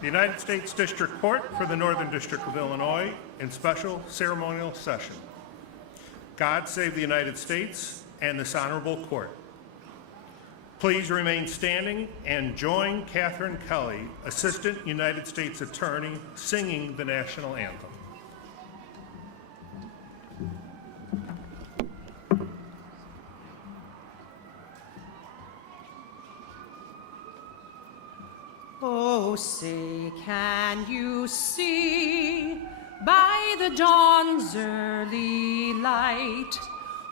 The United States District Court for the Northern District of Illinois in special ceremonial session. God save the United States and this honorable court. Please remain standing and join Catherine Kelly, Assistant United States Attorney, singing the national anthem. Oh, say, can you see by the dawn's early light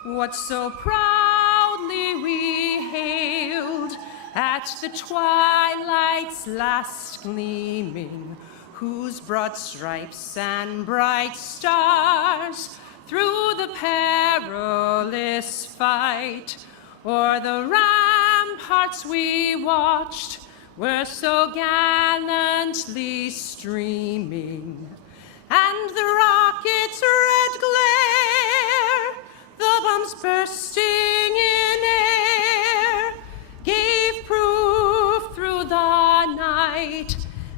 what so proudly we hailed at the twilight's last gleaming, whose broad stripes and bright stars through the perilous fight o'er the ramparts we watched were so gallantly streaming, and the rocket's red glare, the bombs bursting in air, gave proof through the night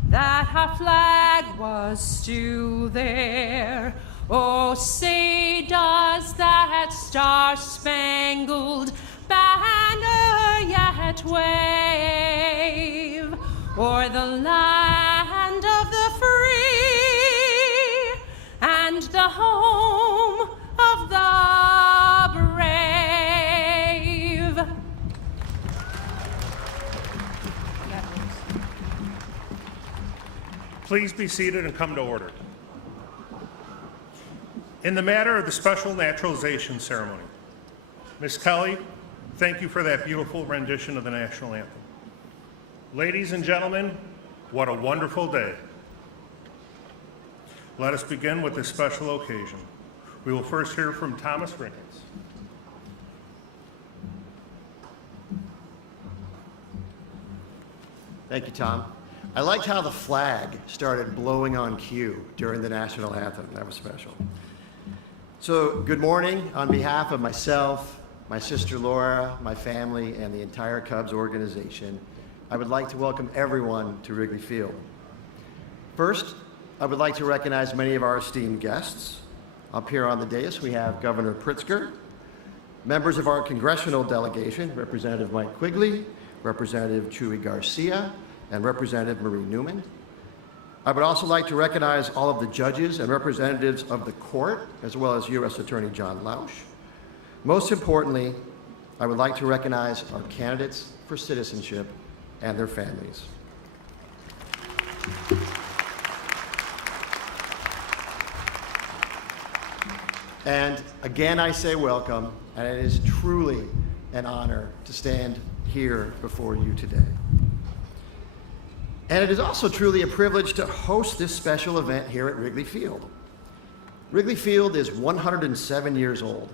that our flag was still there. Oh, say, does that star-spangled banner yet wave o'er the land of the free and the home of the brave? Please be seated and come to order. In the matter of the special naturalization ceremony, Ms. Kelly, thank you for that beautiful rendition of the national anthem. Ladies and gentlemen, what a wonderful day. Let us begin with this special occasion. We will first hear from Thomas Ricketts. Thank you, Tom. I liked how the flag started blowing on cue during the national anthem. That was special. So, good morning on behalf of myself, my sister Laura, my family, and the entire Cubs organization. I would like to welcome everyone to Wrigley Field. First, I would like to recognize many of our esteemed guests. Up here on the dais, we have Governor Pritzker, members of our congressional delegation, Representative Mike Quigley, Representative Chuy Garcia, and Representative Marie Newman. I would also like to recognize all of the judges and representatives of the court, as well as U.S. Attorney John Lausch. Most importantly, I would like to recognize our candidates for citizenship and their families. And again, I say welcome, and it is truly an honor to stand here before you today. And it is also truly a privilege to host this special event here at Wrigley Field. Wrigley Field is 107 years old.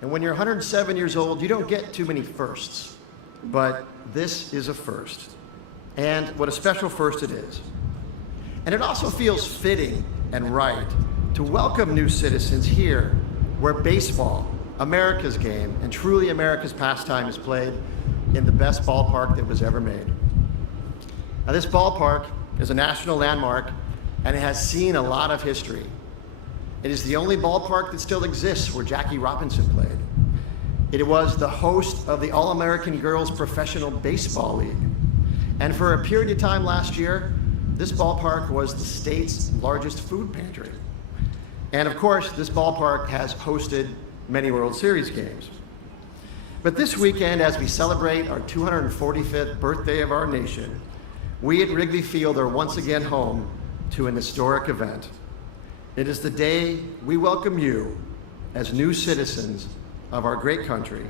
And when you're 107 years old, you don't get too many firsts. But this is a first. And what a special first it is. And it also feels fitting and right to welcome new citizens here where baseball, America's game, and truly America's pastime is played in the best ballpark that was ever made. Now, this ballpark is a national landmark, and it has seen a lot of history. It is the only ballpark that still exists where Jackie Robinson played. It was the host of the All-American Girls Professional Baseball League. And for a period of time last year, this ballpark was the state's largest food pantry. And of course, this ballpark has hosted many World Series games. But this weekend, as we celebrate our 245th birthday of our nation, we at Wrigley Field are once again home to an historic event. It is the day we welcome you as new citizens of our great country.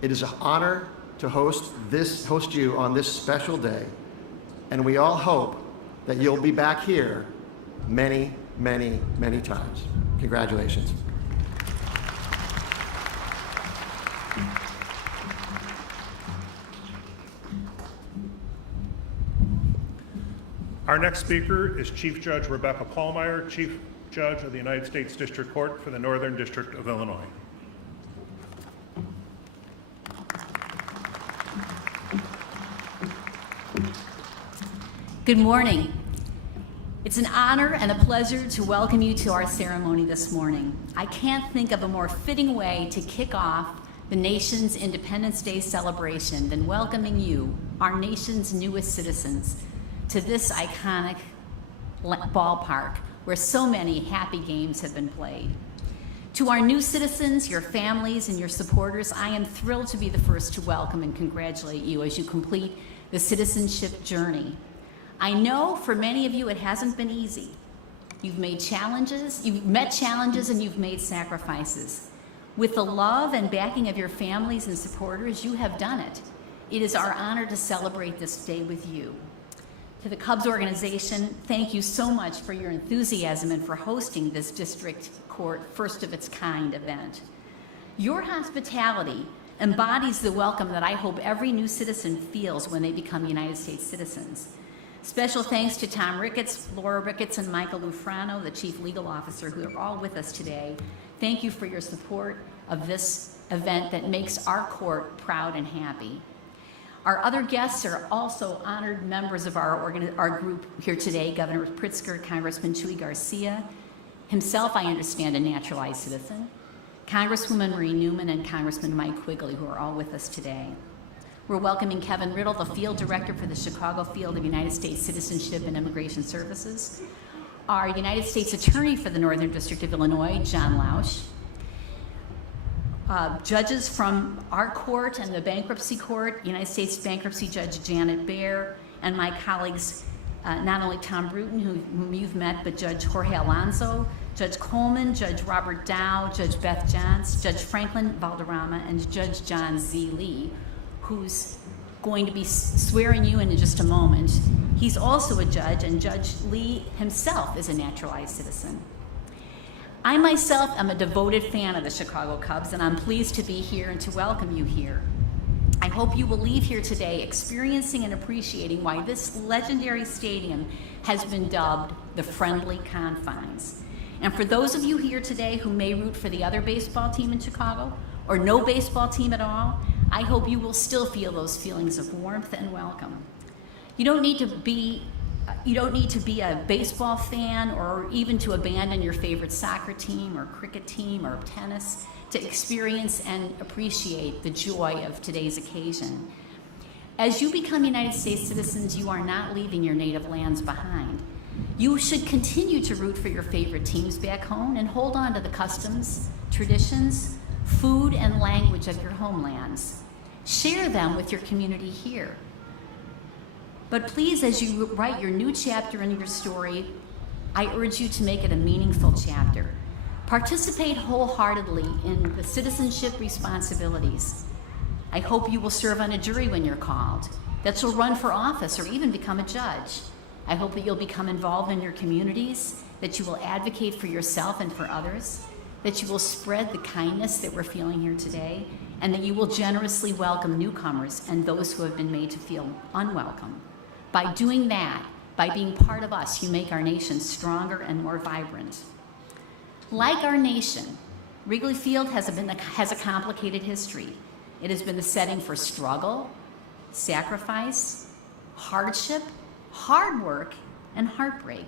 It is an honor to host you on this special day, and we all hope that you'll be back here many, many, many times. Congratulations. Our next speaker is Chief Judge Rebecca Pallmeyer, Chief Judge of the United States District Court for the Northern District of Illinois. Good morning. It's an honor and a pleasure to welcome you to our ceremony this morning. I can't think of a more fitting way to kick off the nation's Independence Day celebration than welcoming you, our nation's newest citizens, to this iconic ballpark where so many happy games have been played. To our new citizens, your families, and your supporters, I am thrilled to be the first to welcome and congratulate you as you complete the citizenship journey. I know for many of you it hasn't been easy. You've met challenges, and you've made sacrifices. With the love and backing of your families and supporters, you have done it. It is our honor to celebrate this day with you. To the Cubs organization, thank you so much for your enthusiasm and for hosting this district court first of its kind event. Your hospitality embodies the welcome that I hope every new citizen feels when they become United States citizens. Special thanks to Tom Ricketts, Laura Ricketts, and Michael Lufrano, the Chief Legal Officer, who are all with us today. Thank you for your support of this event that makes our court proud and happy. Our other guests are also honored members of our group here today, Governor Pritzker, Congressman Chuy Garcia, himself, I understand, a naturalized citizen, Congresswoman Marie Newman, and Congressman Mike Quigley, who are all with us today. We're welcoming Kevin Riddle, the Field Director for the Chicago Field of United States Citizenship and Immigration Services, our United States Attorney for the Northern District of Illinois, John Lausch, judges from our court and the bankruptcy court, United States Bankruptcy Judge Janet Baer, and my colleagues, not only Tom Bruton, whom you've met, but Judge Jorge Alonso, Judge Coleman, Judge Robert Dow, Judge Beth Johns, Judge Franklin Valderrama, and Judge John Z. Lee, who's going to be swearing you in just a moment. He's also a judge, and Judge Lee himself is a naturalized citizen. I myself am a devoted fan of the Chicago Cubs, and I'm pleased to be here and to welcome you here. I hope you will leave here today experiencing and appreciating why this legendary stadium has been dubbed the Friendly Confines. And for those of you here today who may root for the other baseball team in Chicago, or no baseball team at all, I hope you will still feel those feelings of warmth and welcome. You don't need to be a baseball fan or even to abandon your favorite soccer team or cricket team or tennis to experience and appreciate the joy of today's occasion. As you become United States citizens, you are not leaving your native lands behind. You should continue to root for your favorite teams back home and hold on to the customs, traditions, food, and language of your homelands. Share them with your community here. But please, as you write your new chapter in your story, I urge you to make it a meaningful chapter. Participate wholeheartedly in the citizenship responsibilities. I hope you will serve on a jury when you're called, that you'll run for office or even become a judge. I hope that you'll become involved in your communities, that you will advocate for yourself and for others, that you will spread the kindness that we're feeling here today, and that you will generously welcome newcomers and those who have been made to feel unwelcome. By doing that, by being part of us, you make our nation stronger and more vibrant. Like our nation, Wrigley Field has a complicated history. It has been the setting for struggle, sacrifice, hardship, hard work, and heartbreak.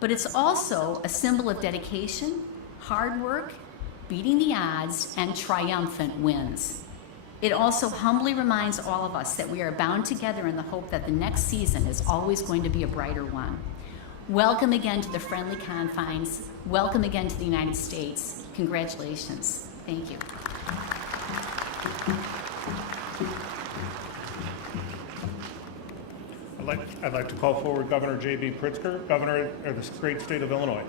But it's also a symbol of dedication, hard work, beating the odds, and triumphant wins. It also humbly reminds all of us that we are bound together in the hope that the next season is always going to be a brighter one. Welcome again to the Friendly Confines. Welcome again to the United States. Congratulations. Thank you. I'd like to call forward Governor J.B. Pritzker, Governor of this great state of Illinois.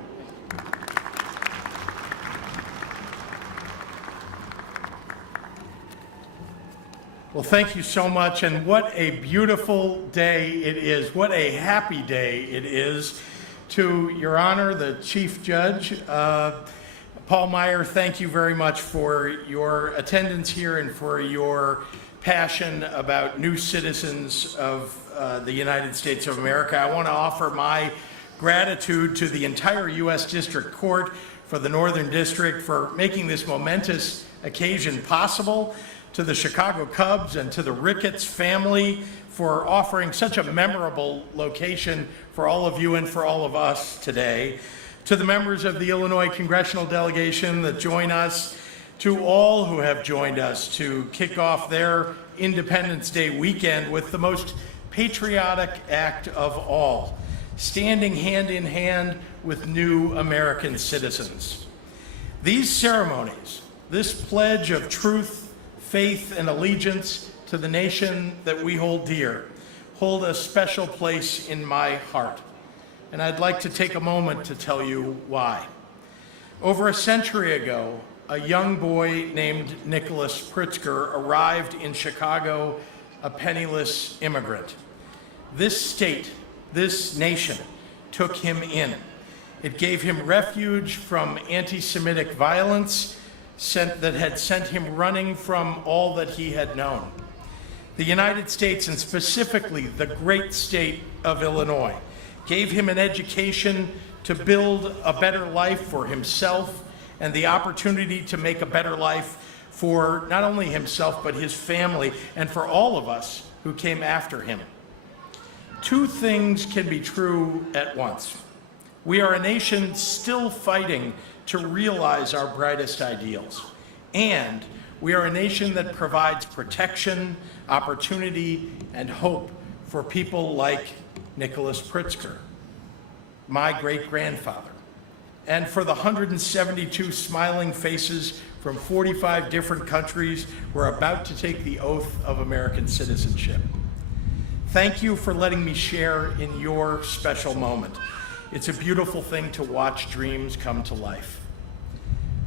Well, thank you so much, and what a beautiful day it is. What a happy day it is. To Your Honor, the Chief Judge, Paul Meyer, thank you very much for your attendance here and for your passion about new citizens of the United States of America. I want to offer my gratitude to the entire U.S. District Court for the Northern District for making this momentous occasion possible. to the Chicago Cubs and to the Ricketts family for offering such a memorable location for all of you and for all of us today, to the members of the Illinois congressional delegation that join us, to all who have joined us to kick off their Independence Day weekend with the most patriotic act of all, standing hand in hand with new American citizens. These ceremonies, this pledge of truth, faith, and allegiance to the nation that we hold dear, hold a special place in my heart. And I'd like to take a moment to tell you why. Over a century ago, a young boy named Nicholas Pritzker arrived in Chicago, a penniless immigrant. This state, this nation, took him in. It gave him refuge from anti-Semitic violence that had sent him running from all that he had known. The United States, and specifically the great state of Illinois, gave him an education to build a better life for himself and the opportunity to make a better life for not only himself but his family and for all of us who came after him. Two things can be true at once. We are a nation still fighting to realize our brightest ideals, and we are a nation that provides protection, opportunity, and hope for people like Nicholas Pritzker, my great-grandfather, and for the 172 smiling faces from 45 different countries who are about to take the oath of American citizenship. Thank you for letting me share in your special moment. It's a beautiful thing to watch dreams come to life.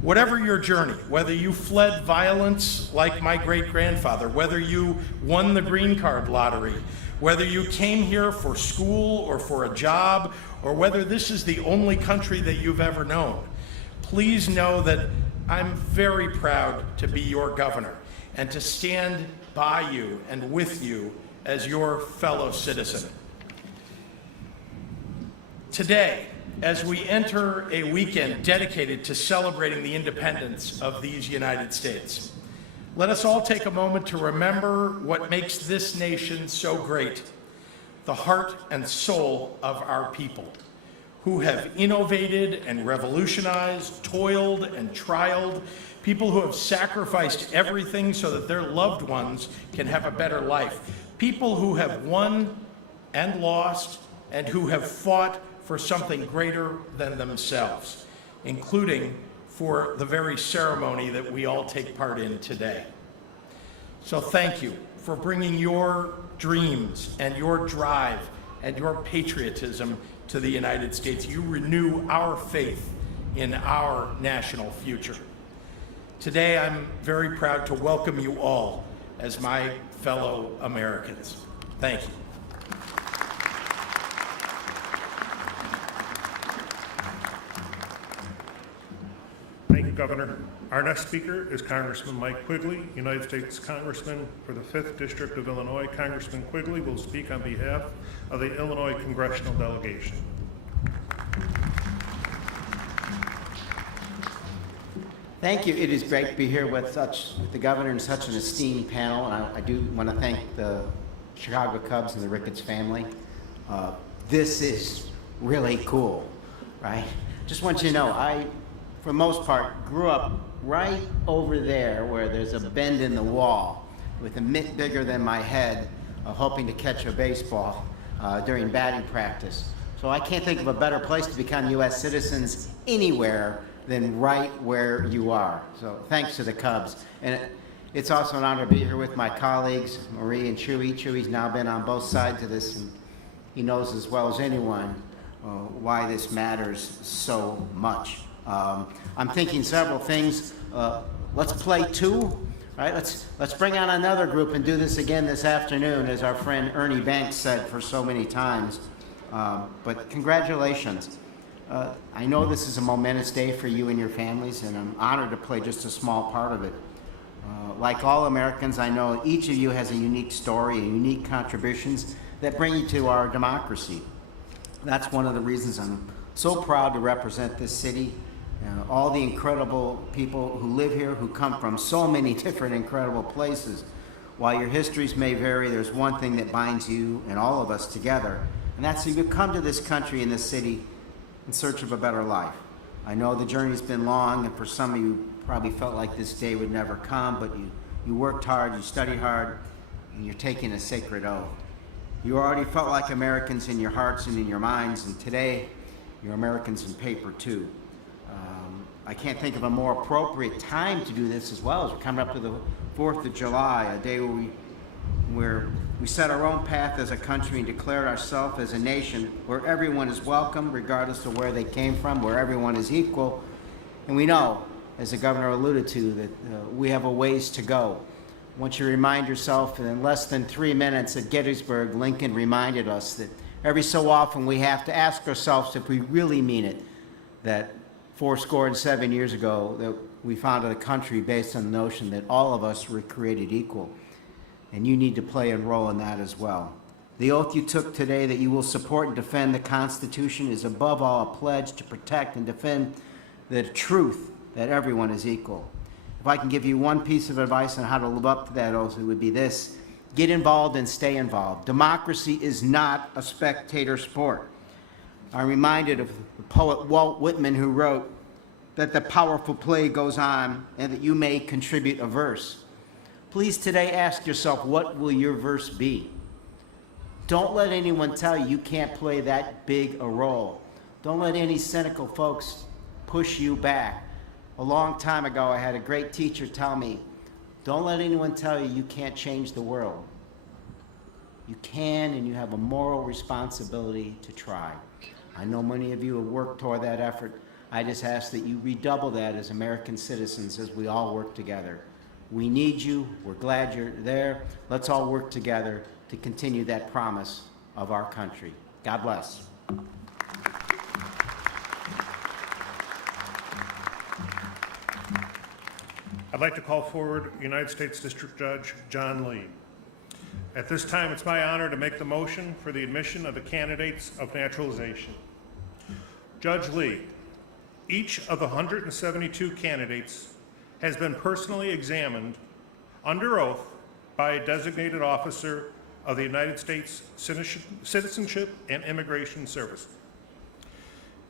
Whatever your journey, whether you fled violence like my great-grandfather, whether you won the green card lottery, whether you came here for school or for a job, or whether this is the only country that you've ever known, please know that I'm very proud to be your governor and to stand by you and with you as your fellow citizen. Today, as we enter a weekend dedicated to celebrating the independence of these United States, let us all take a moment to remember what makes this nation so great, the heart and soul of our people, who have innovated and revolutionized, toiled and trialed, people who have sacrificed everything so that their loved ones can have a better life, people who have won and lost and who have fought for something greater than themselves, including for the very ceremony that we all take part in today. So thank you for bringing your dreams and your drive and your patriotism to the United States. You renew our faith in our national future. Today, I'm very proud to welcome you all as my fellow Americans. Thank you. Thank you, Governor. Our next speaker is Congressman Mike Quigley, United States Congressman for the 5th District of Illinois. Congressman Quigley will speak on behalf of the Illinois Congressional Delegation. Thank you. It is great to be here with the governor and such an esteemed panel. And I do want to thank the Chicago Cubs and the Ricketts family. This is really cool, right? Just want you to know, I, for the most part, grew up right over there where there's a bend in the wall with a mitt bigger than my head, hoping to catch a baseball during batting practice. So I can't think of a better place to become U.S. citizens anywhere than right where you are. So thanks to the Cubs. And it's also an honor to be here with my colleagues, Marie and Chewy. Chewy's now been on both sides of this, and he knows as well as anyone why this matters so much. I'm thinking several things. Let's play two, right? Let's bring on another group and do this again this afternoon, as our friend Ernie Banks said for so many times. But congratulations. I know this is a momentous day for you and your families, and I'm honored to play just a small part of it. Like all Americans, I know each of you has a unique story and unique contributions that bring you to our democracy. That's one of the reasons I'm so proud to represent this city all the incredible people who live here, who come from so many different incredible places. While your histories may vary, there's one thing that binds you and all of us together, and that's that you've come to this country and this city in search of a better life. I know the journey's been long, and for some of you probably felt like this day would never come, but you worked hard, you studied hard, and you're taking a sacred oath. You already felt like Americans in your hearts and in your minds, and today you're Americans in paper too. I can't think of a more appropriate time to do this as well, as we're coming up to the 4th of July, a day where we set our own path as a country and declared ourselves as a nation where everyone is welcome regardless of where they came from, where everyone is equal. And we know, as the governor alluded to, that we have a ways to go. I want you to remind yourself that in less than 3 minutes at Gettysburg, Lincoln reminded us that every so often we have to ask ourselves if we really mean it, that 7 years ago that we founded a country based on the notion that all of us were created equal. And you need to play a role in that as well. The oath you took today that you will support and defend the Constitution is above all a pledge to protect and defend the truth that everyone is equal. If I can give you one piece of advice on how to live up to that oath, it would be this: get involved and stay involved. Democracy is not a spectator sport. I'm reminded of the poet Walt Whitman, who wrote that the powerful play goes on and that you may contribute a verse. Please today ask yourself, what will your verse be? Don't let anyone tell you can't play that big a role. Don't let any cynical folks push you back. A long time ago, I had a great teacher tell me, don't let anyone tell you you can't change the world. You can, and you have a moral responsibility to try. I know many of you have worked toward that effort. I just ask that you redouble that as American citizens as we all work together. We need you. We're glad you're there. Let's all work together to continue that promise of our country. God bless. I'd like to call forward United States District Judge John Lee. At this time, it's my honor to make the motion for the admission of the candidates of naturalization. Judge Lee, each of the 172 candidates has been personally examined under oath by a designated officer of the United States Citizenship and Immigration Service.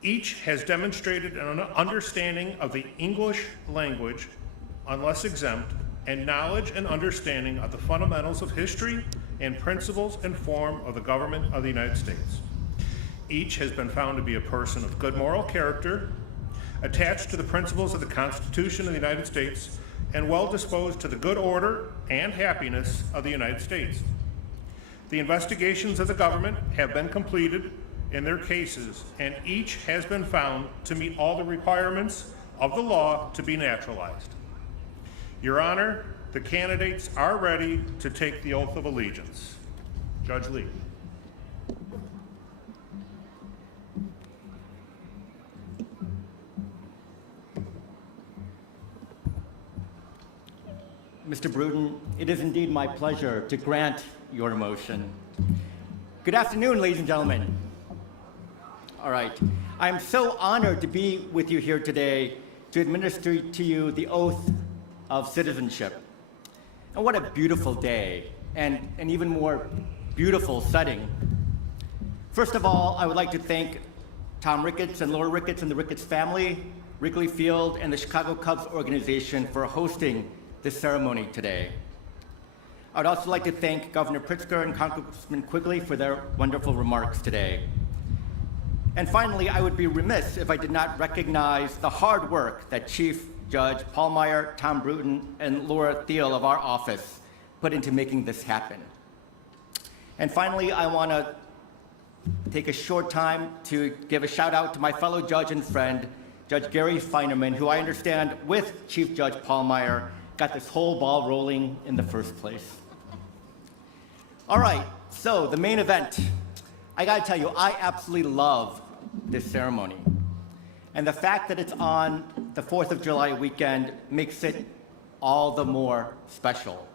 Each has demonstrated an understanding of the English language, unless exempt, and knowledge and understanding of the fundamentals of history and principles and form of the government of the United States. Each has been found to be a person of good moral character, attached to the principles of the Constitution of the United States, and well disposed to the good order and happiness of the United States. The investigations of the government have been completed in their cases, and each has been found to meet all the requirements of the law to be naturalized. Your Honor, the candidates are ready to take the oath of allegiance. Judge Lee. Mr. Bruton, it is indeed my pleasure to grant your motion. Good afternoon, ladies and gentlemen. All right. I'm so honored to be with you here today to administer to you the oath of citizenship. And what a beautiful day, and an even more beautiful setting. First of all, I would like to thank Tom Ricketts and Laura Ricketts and the Ricketts family, Wrigley Field, and the Chicago Cubs organization for hosting this ceremony today. I would also like to thank Governor Pritzker and Congressman Quigley for their wonderful remarks today. And finally, I would be remiss if I did not recognize the hard work that Chief Judge Paul Meyer, Tom Bruton, and Laura Thiel of our office put into making this happen. And finally, I want to take a short time to give a shout out to my fellow judge and friend, Judge Gary Feinerman, who I understand with Chief Judge Paul Meyer got this whole ball rolling in the first place. All right, so the main event. I gotta tell you, I absolutely love this ceremony. And the fact that it's on the 4th of July weekend makes it all the more special.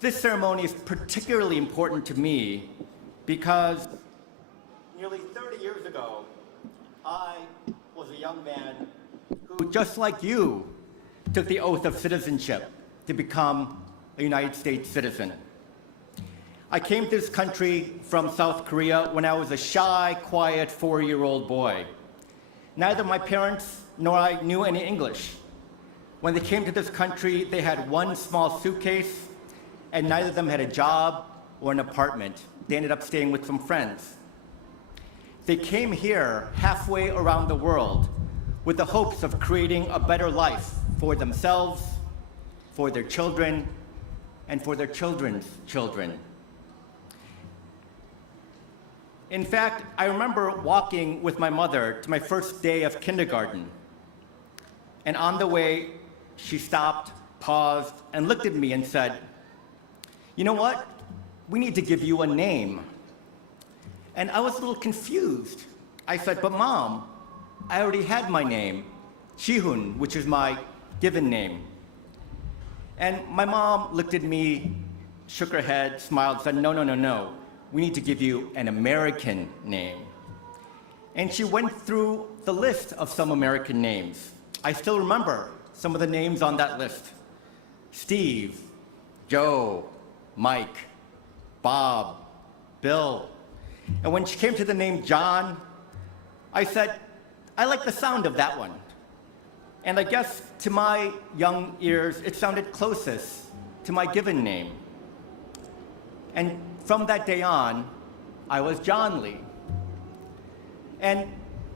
This ceremony is particularly important to me because nearly 30 years ago, I was a young man who, just like you, took the oath of citizenship to become a United States citizen. I came to this country from South Korea when I was a shy, quiet 4-year-old boy. Neither my parents nor I knew any English. When they came to this country, they had one small suitcase, and neither of them had a job or an apartment. They ended up staying with some friends. They came here halfway around the world with the hopes of creating a better life for themselves, for their children, and for their children's children. In fact, I remember walking with my mother to my first day of kindergarten. And on the way, she stopped, paused, and looked at me and said, "You know what? We need to give you a name." And I was a little confused. I said, "But Mom, I already had my name, Chihun, which is my given name." And my mom looked at me, shook her head, smiled, said, "No, no, no, no. We need to give you an American name." And she went through the list of some American names. I still remember some of the names on that list: Steve, Joe, Mike, Bob, Bill. And when she came to the name John, I said, "I like the sound of that one." And I guess to my young ears, it sounded closest to my given name. And from that day on, I was John Lee. And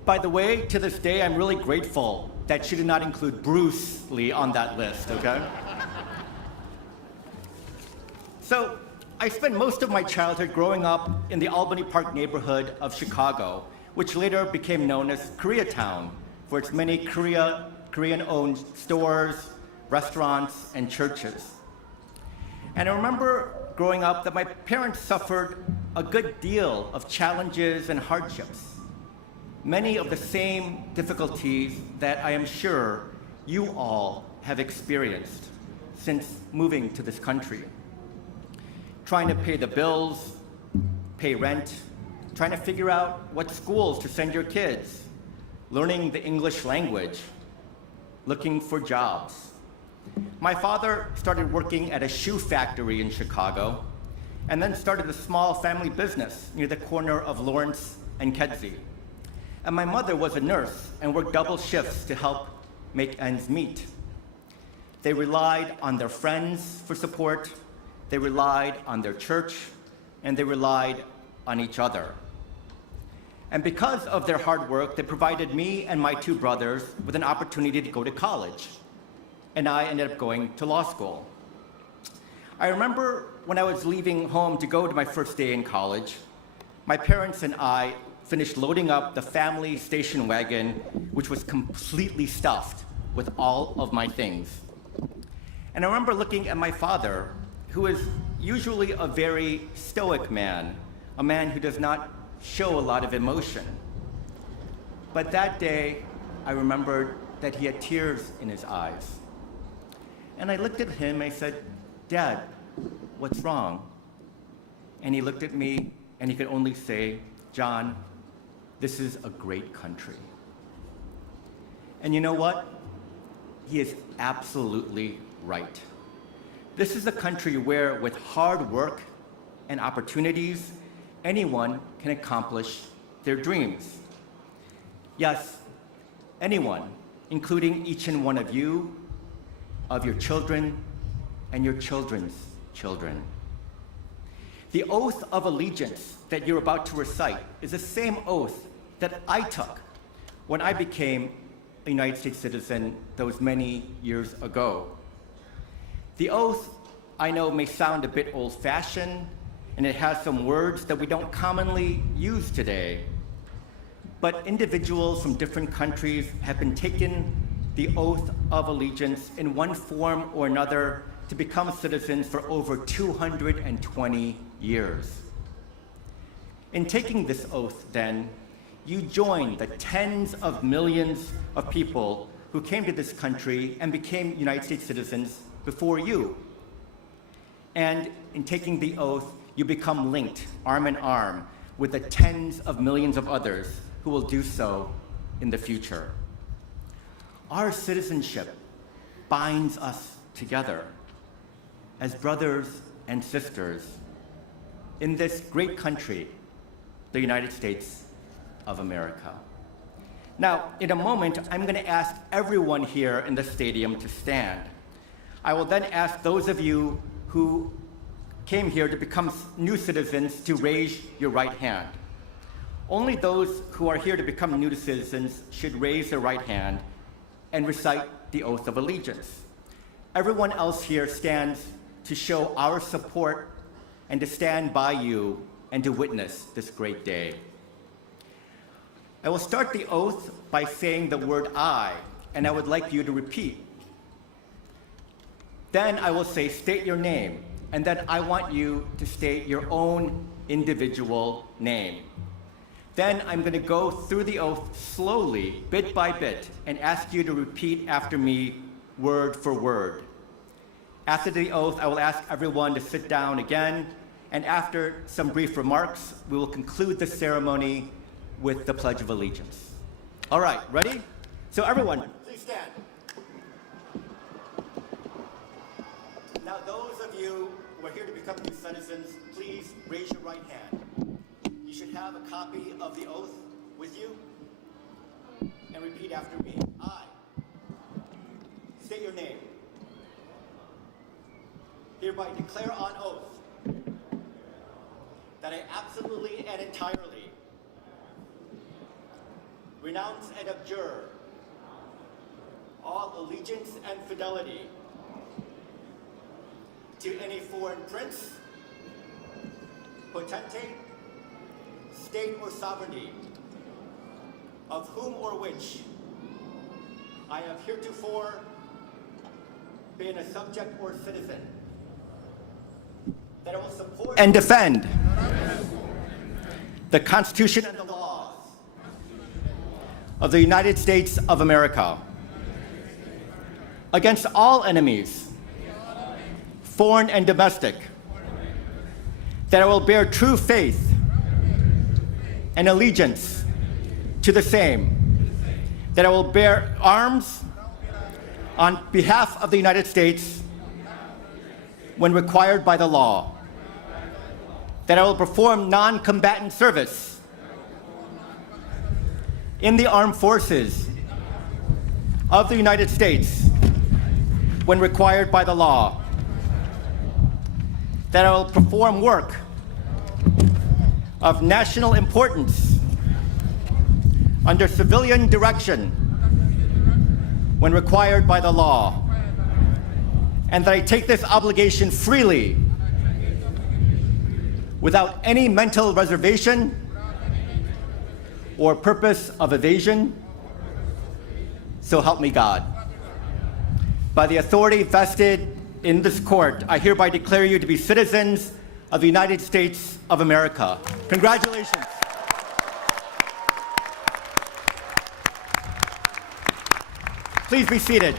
by the way, to this day, I'm really grateful that she did not include Bruce Lee on that list, okay? So I spent most of my childhood growing up in the Albany Park neighborhood of Chicago, which later became known as Koreatown for its many Korean-owned stores, restaurants, and churches. And I remember growing up that my parents suffered a good deal of challenges and hardships, many of the same difficulties that I am sure you all have experienced since moving to this country. Trying to pay the bills, pay rent, trying to figure out what schools to send your kids, learning the English language, looking for jobs. My father started working at a shoe factory in Chicago and then started a small family business near the corner of Lawrence and Kedzie. And my mother was a nurse and worked double shifts to help make ends meet. They relied on their friends for support, they relied on their church, and they relied on each other. And because of their hard work, they provided me and my 2 brothers with an opportunity to go to college. And I ended up going to law school. I remember when I was leaving home to go to my first day in college, my parents and I finished loading up the family station wagon, which was completely stuffed with all of my things. And I remember looking at my father, who is usually a very stoic man, a man who does not show a lot of emotion. But that day, I remembered that he had tears in his eyes. And I looked at him and I said, "Dad, what's wrong?" And he looked at me and he could only say, "John, this is a great country." And you know what? He is absolutely right. This is a country where, with hard work and opportunities, anyone can accomplish their dreams. Yes, anyone, including each and one of you, of your children, and your children's children. The oath of allegiance that you're about to recite is the same oath that I took when I became a United States citizen those many years ago. The oath, I know, may sound a bit old-fashioned, and it has some words that we don't commonly use today. But individuals from different countries have been taking the oath of allegiance in one form or another to become citizens for over 220 years. In taking this oath, then, you join the tens of millions of people who came to this country and became United States citizens before you. And in taking the oath, you become linked arm in arm with the tens of millions of others who will do so in the future. our citizenship binds us together as brothers and sisters in this great country, the United States of America. Now, in a moment, I'm going to ask everyone here in the stadium to stand. I will then ask those of you who came here to become new citizens to raise your right hand. Only those who are here to become new citizens should raise their right hand and recite the oath of allegiance. Everyone else here stands to show our support and to stand by you and to witness this great day. I will start the oath by saying the word I, and I would like you to repeat. Then I will say, state your name, and then I want you to state your own individual name. Then I'm going to go through the oath slowly, bit by bit, and ask you to repeat after me word for word. After the oath, I will ask everyone to sit down again, and after some brief remarks, we will conclude the ceremony with the Pledge of Allegiance. All right, ready? So everyone, please stand. Now those of you who are here to become new citizens, please raise your right hand. You should have a copy of the oath with you. And repeat after me. I state your name. Hereby declare on oath that I absolutely and entirely renounce and abjure all allegiance and fidelity to any foreign prince, potentate, state or sovereignty, of whom or which I have heretofore been a subject or citizen, that I will support and defend the Constitution and the laws of the United States of America against all enemies, foreign and domestic, that I will bear true faith and allegiance to the same, that I will bear arms on behalf of the United States when required by the law, that I will perform non-combatant service in the armed forces of the United States when required by the law, that I will perform work of national importance under civilian direction when required by the law, and that I take this obligation freely without any mental reservation or purpose of evasion, so help me God. By the authority vested in this court, I hereby declare you to be citizens of the United States of America. Congratulations. Please be seated.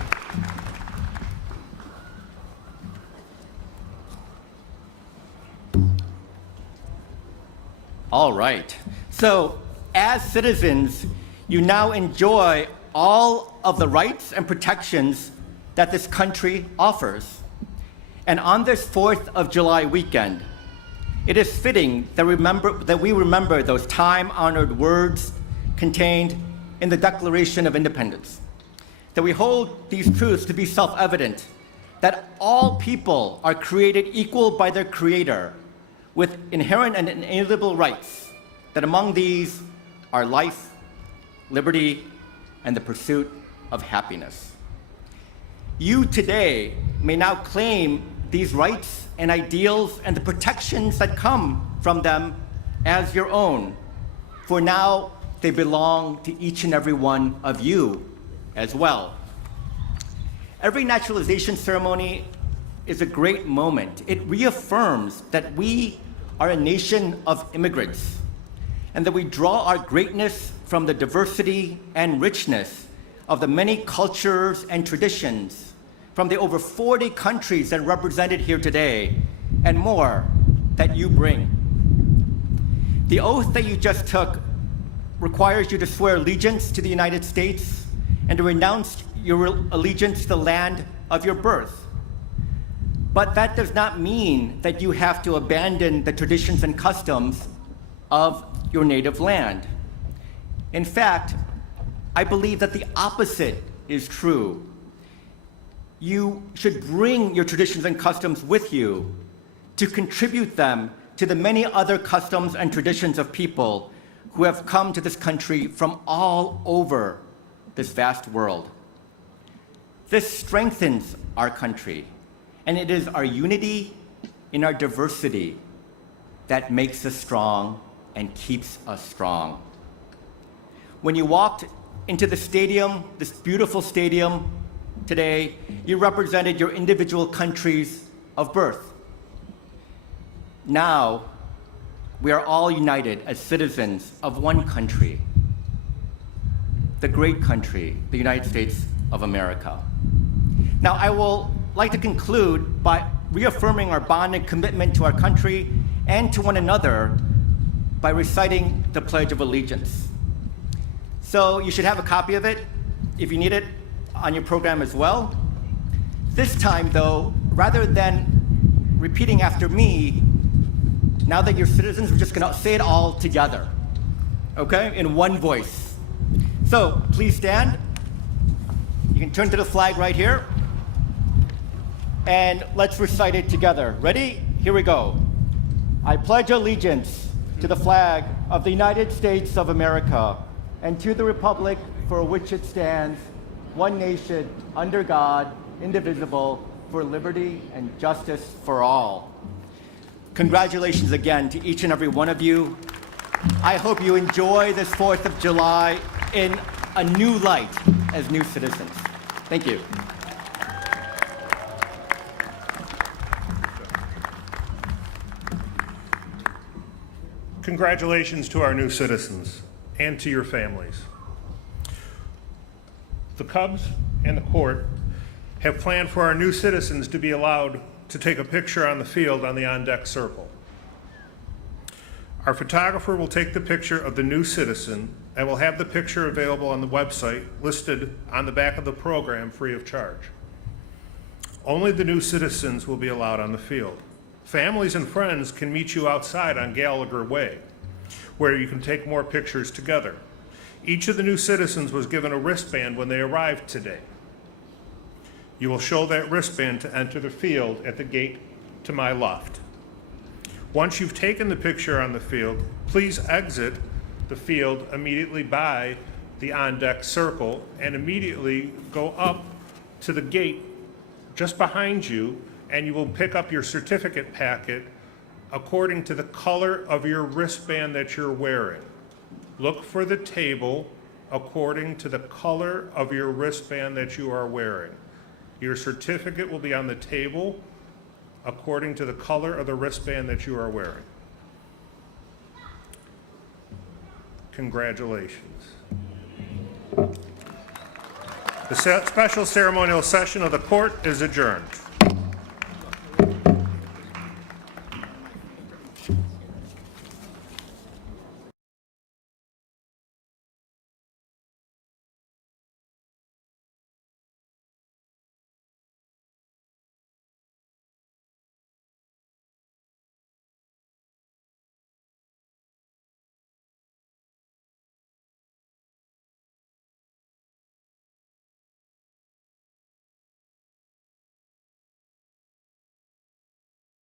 All right. So, as citizens, you now enjoy all of the rights and protections that this country offers. And on this 4th of July weekend, it is fitting that we remember those time-honored words contained in the Declaration of Independence, that we hold these truths to be self-evident, that all people are created equal by their Creator with inherent and inalienable rights, that among these are life, liberty, and the pursuit of happiness. You today may now claim these rights and ideals and the protections that come from them as your own, for now they belong to each and every one of you as well. Every naturalization ceremony is a great moment. It reaffirms that we are a nation of immigrants and that we draw our greatness from the diversity and richness of the many cultures and traditions from the over 40 countries that are represented here today and more that you bring. The oath that you just took requires you to swear allegiance to the United States and to renounce your allegiance to the land of your birth. But that does not mean that you have to abandon the traditions and customs of your native land. In fact, I believe that the opposite is true. You should bring your traditions and customs with you to contribute them to the many other customs and traditions of people who have come to this country from all over this vast world. This strengthens our country, and it is our unity in our diversity that makes us strong and keeps us strong. When you walked into the stadium, this beautiful stadium today, you represented your individual countries of birth. Now, we are all united as citizens of one country, the great country, the United States of America. Now, I will like to conclude by reaffirming our bond and commitment to our country and to one another by reciting the Pledge of Allegiance. So you should have a copy of it if you need it on your program as well. This time, though, rather than repeating after me, now that you're citizens, we're just going to say it all together, okay, in one voice. So please stand. You can turn to the flag right here. And let's recite it together. Ready? Here we go. I pledge allegiance to the flag of the United States of America and to the republic for which it stands, one nation, under God, indivisible, for liberty and justice for all. Congratulations again to each and every one of you. I hope you enjoy this 4th of July in a new light as new citizens. Thank you. Congratulations to our new citizens and to your families. The Cubs and the court have planned for our new citizens to be allowed to take a picture on the field on the on-deck circle. Our photographer will take the picture of the new citizen and will have the picture available on the website listed on the back of the program free of charge. Only the new citizens will be allowed on the field. Families and friends can meet you outside on Gallagher Way, where you can take more pictures together. Each of the new citizens was given a wristband when they arrived today. You will show that wristband to enter the field at the gate to my left. Once you've taken the picture on the field, please exit the field immediately by the on-deck circle and immediately go up to the gate just behind you, and you will pick up your certificate packet according to the color of your wristband that you're wearing. Look for the table according to the color of your wristband that you are wearing. Your certificate will be on the table according to the color of the wristband that you are wearing. Congratulations. The special ceremonial session of the court is adjourned.